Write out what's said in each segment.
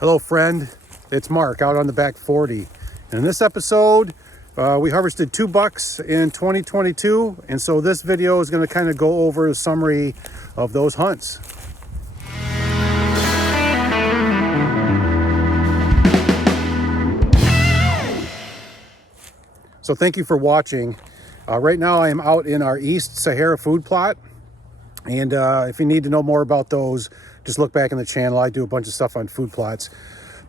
Hello friend, it's Mark out on the back 40. And in this episode, we harvested 2 bucks in 2022. And so this video is going to kind of go over a summary of those hunts. So thank you for watching. Right now I am out in our East Sahara food plot. And if you need to know more about those, just look back in the channel. I do a bunch of stuff on food plots.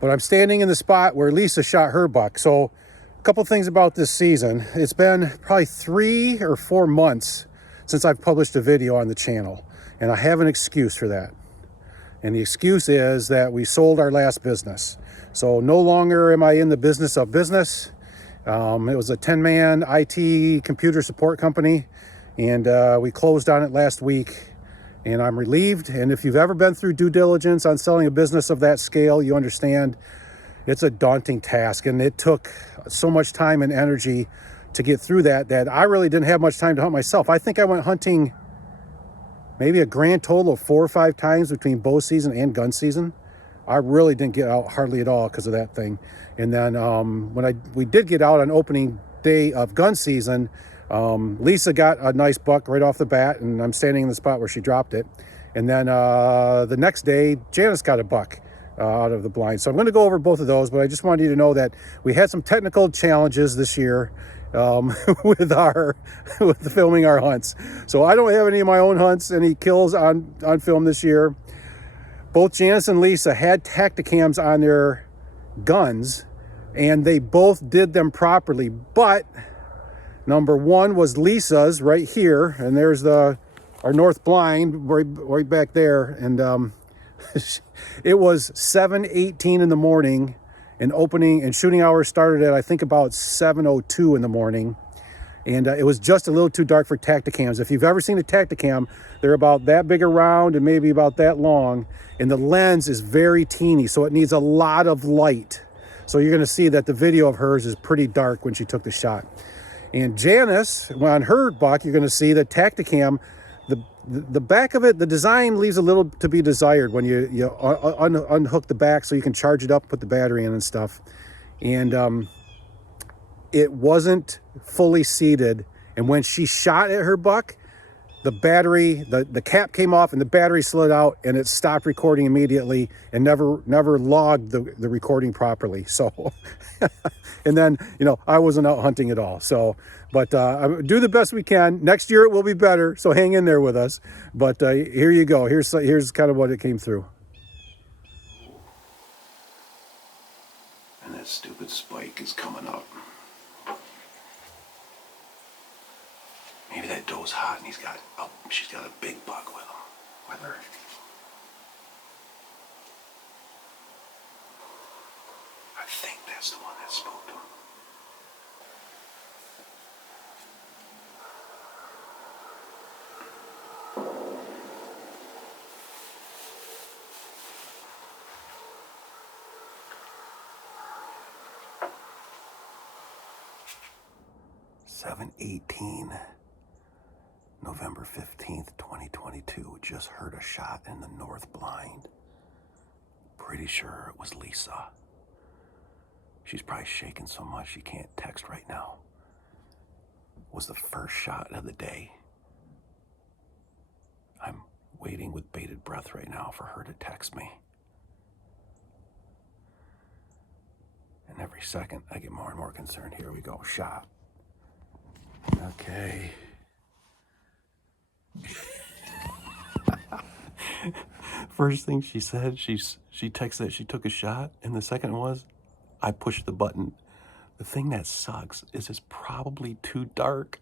But I'm standing in the spot where Lisa shot her buck. So a couple things about this season. It's been probably 3 or 4 months since I've published a video on the channel. And I have an excuse for that. And the excuse is that we sold our last business. So no longer am I in the business of business. It was a 10-man IT computer support company. And we closed on it last week. And I'm relieved. And if you've ever been through due diligence on selling a business of that scale, you understand it's a daunting task. And it took so much time and energy to get through that I really didn't have much time to hunt myself. I think I went hunting maybe a grand total of 4 or 5 times between bow season and gun season. I really didn't get out hardly at all because of that thing. And then when we did get out on opening day of gun season, Lisa got a nice buck right off the bat, and I'm standing in the spot where she dropped it. And then the next day, Janice got a buck out of the blind. So I'm going to go over both of those, but I just wanted you to know that we had some technical challenges this year with filming our hunts. So I don't have any of my own hunts, any kills on film this year. Both Janice and Lisa had Tacticams on their guns, and they both did them properly, but number one was Lisa's right here, and there's our north blind right back there, and it was 7:18 in the morning, and opening and shooting hours started at I think about 7:02 in the morning, and it was just a little too dark for Tacticams. If you've ever seen a Tacticam, they're about that big around and maybe about that long, and the lens is very teeny, so it needs a lot of light. So you're going to see that the video of hers is pretty dark when she took the shot. And Janice, on her buck, you're going to see the Tacticam, the back of it, the design leaves a little to be desired when you unhook the back so you can charge it up, put the battery in and stuff. And it wasn't fully seated. And when she shot at her buck, the battery, the cap came off and the battery slid out, and it stopped recording immediately and never logged the recording properly. So, and then, I wasn't out hunting at all. So, but do the best we can. Next year it will be better. So hang in there with us. But here you go. Here's kind of what it came through. And that stupid spike is coming up. Maybe that doe's hot and she's got a big buck with her. I think that's the one that spooked him. (7:18). November 15th, 2022, just heard a shot in the north blind. Pretty sure it was Lisa. She's probably shaking so much she can't text right now. Was the first shot of the day. I'm waiting with bated breath right now for her to text me. And every second I get more and more concerned. Here we go, shot. Okay. First thing she said, she texted that she took a shot, and the second was, I pushed the button. The thing that sucks is it's probably too dark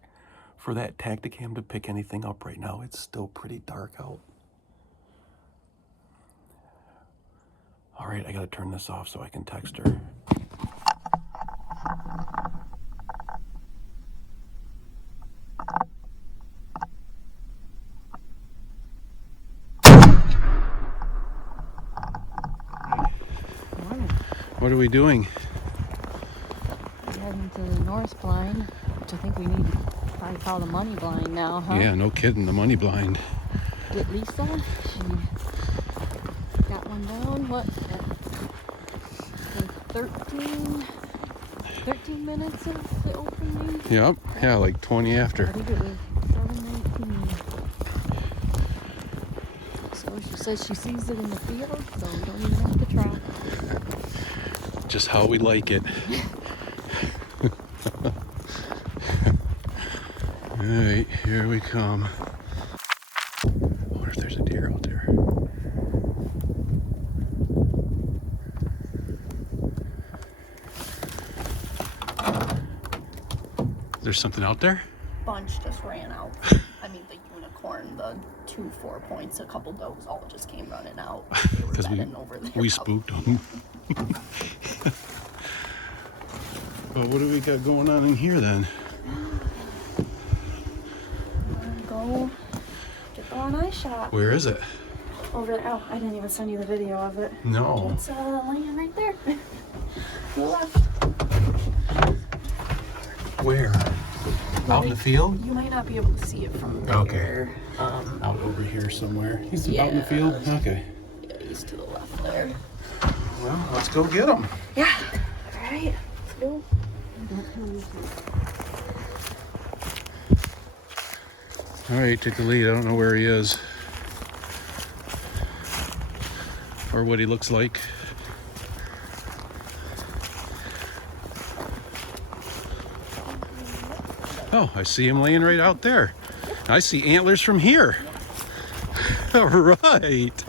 for that Tacticam to pick anything up right now. It's still pretty dark out. All right, I gotta turn this off so I can text her. What are we doing? We're heading to the north blind, which I think we need to probably call the money blind now, huh? Yeah, no kidding, the money blind. Get Lisa. She got one down. What? 13 minutes of the opening. Yep. Yeah, like 20 I after. think it was 7:19. So she says she sees it in the field, so we don't even have to try. Just how we like it. All right, here we come. I wonder if there's a deer out there. Is there something out there? Bunch just ran out. I mean, the unicorn, the 2 4-points, a couple does all just came running out. They were Because bedding over there. we spooked them. Well, what do we got going on in here then? Go get the one eye shot. Where is it? Over there. Oh, I didn't even send you the video of it. No. It's laying right there. To the left. Where? Out in the field? You might not be able to see it from there. Okay. Out over here somewhere. He's out in the field? Okay. Yeah, he's to the left there. Well, let's go get him. Yeah. All right. Let's go. All right, take the lead. I don't know where he is or what he looks like. Oh, I see him laying right out there. I see antlers from here. All right.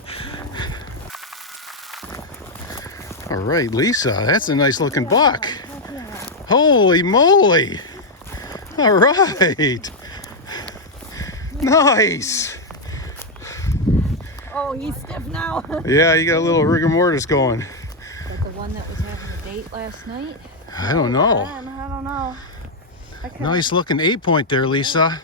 All right, Lisa, that's a nice looking buck. Holy moly. All right. Nice. Oh, he's stiff now. Yeah, you got a little rigor mortis going. But the one that was having a date last night? I don't know. I don't know. Nice looking 8-point there, Lisa.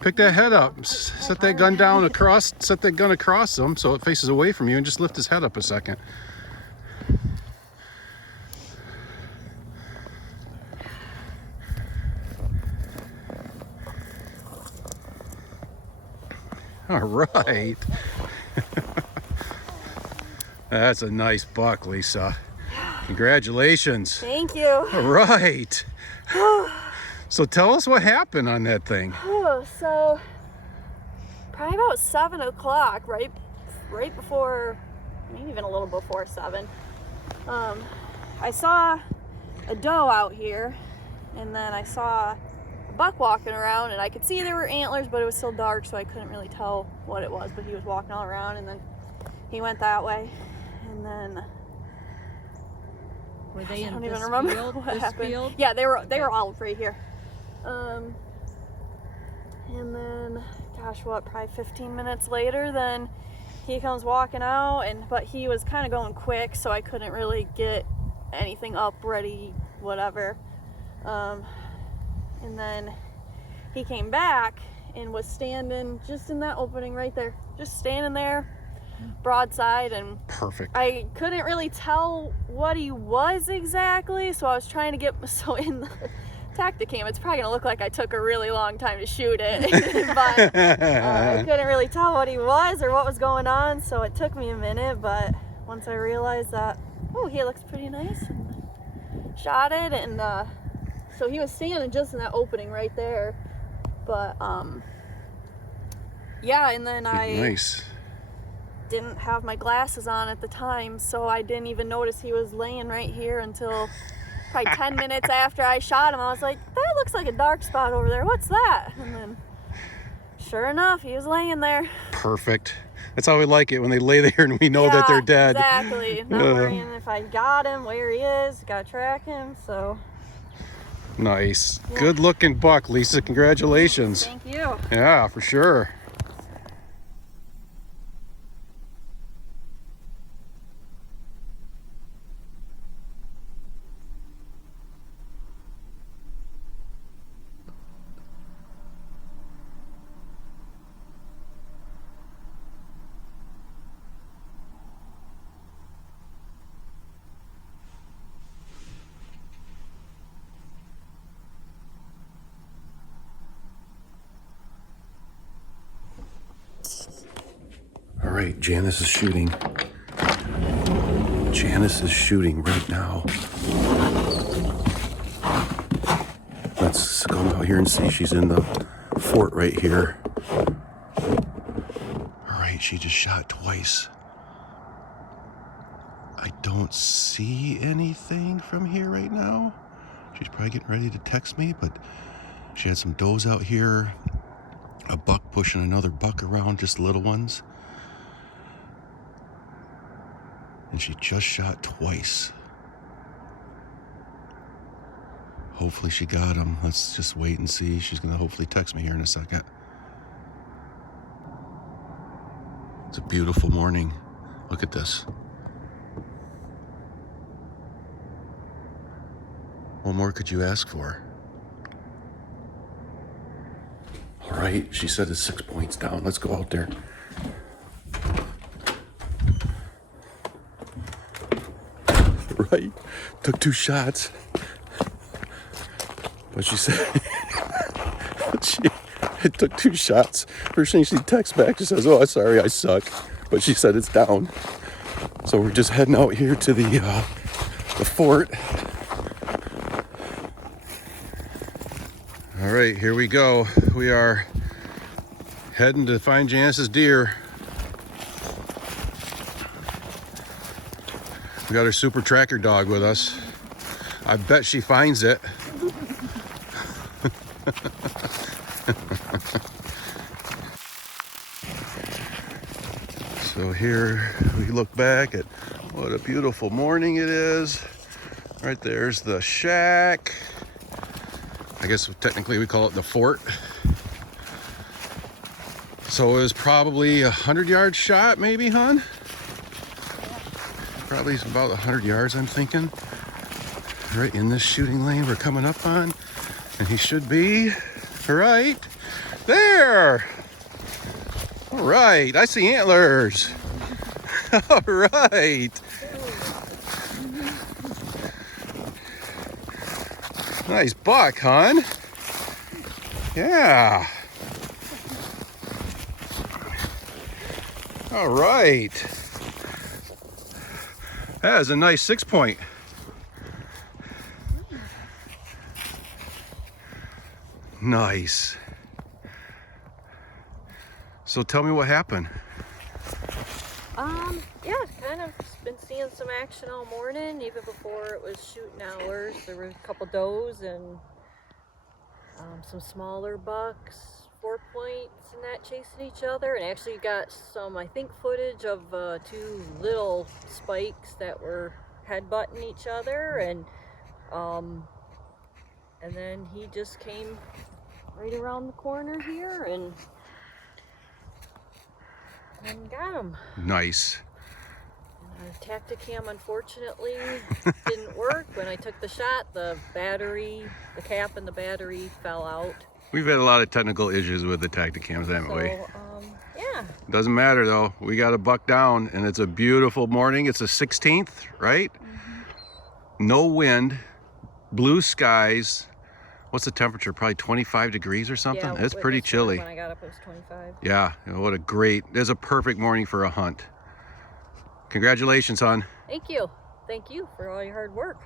Pick that head up. Set that gun down across, set that gun across him so it faces away from you and just lift his head up a second. All right. That's a nice buck, Lisa. Congratulations. Thank you. All right. So tell us what happened on that thing. Oh, so probably about 7 o'clock, right before, maybe even a little before 7. I saw a doe out here, and then I saw a buck walking around, and I could see there were antlers, but it was still dark, so I couldn't really tell what it was. But he was walking all around, and then he went that way, and then Were they I in don't this even remember field? what This happened. field? Yeah, they were all right here. And then, gosh, what? Probably 15 minutes later, then he comes walking out, but he was kind of going quick, so I couldn't really get anything up, ready, whatever. And then he came back and was standing just in that opening right there, just standing there, broadside, and Perfect. I couldn't really tell what he was exactly, so I was trying to get in the Tacticam. It's probably gonna look like I took a really long time to shoot it, but I couldn't really tell what he was or what was going on, so it took me a minute. But once I realized that, oh, he looks pretty nice, and shot it, and so he was standing just in that opening right there. But yeah, and then Nice. didn't have my glasses on at the time, so I didn't even notice he was laying right here until probably 10 minutes after I shot him. I was like, that looks like a dark spot over there. What's that? And then sure enough, he was laying there. Perfect. That's how we like it, when they lay there and we know that they're dead. Exactly. Not worrying if I got him, where he is, gotta track him, so. Nice. Good looking buck, Lisa. Congratulations. Thank you. Yeah, for sure. All right, Janice is shooting. Janice is shooting right now. Let's go out here and see. She's in the fort right here. All right, she just shot twice. I don't see anything from here right now. She's probably getting ready to text me, but she had some does out here. A buck pushing another buck around, just little ones. And she just shot twice. Hopefully she got him. Let's just wait and see. She's gonna hopefully text me here in a second. It's a beautiful morning. Look at this. What more could you ask for? All right, she said it's 6 points down. Let's go out there. Right, took 2 shots. But she said, it took 2 shots. First thing she texts back, she says, "Oh, sorry, I suck." But she said it's down. So we're just heading out here to the fort. All right, here we go. We are heading to find Janice's deer. We got our super tracker dog with us. I bet she finds it. So here we look back at what a beautiful morning it is. Right there's the shack. I guess technically we call it the fort. So it was probably a 100-yard shot, maybe, hon? Probably about 100 yards, I'm thinking. Right in this shooting lane we're coming up on. And he should be right there. All right, I see antlers. All right. Nice buck, hon. Yeah. All right. That is a nice 6 point. Nice. So tell me what happened. Yeah, kind of been seeing some action all morning. Even before it was shooting hours, there were a couple does and some smaller bucks, 4 points, and that chasing each other. And actually got some, I think, footage of 2 little spikes that were headbutting each other, and then he just came right around the corner here and got him. Nice. Our Tacticam unfortunately didn't work. When I took the shot, the cap and the battery fell out. We've had a lot of technical issues with the Tacticams, haven't we? Yeah. Doesn't matter though. We got a buck down and it's a beautiful morning. It's the 16th, right? Mm-hmm. No wind, blue skies. What's the temperature? Probably 25 degrees or something? Yeah, it's pretty chilly. When I got up, it was 25. Yeah, it's a perfect morning for a hunt. Congratulations, hon. Thank you. Thank you for all your hard work.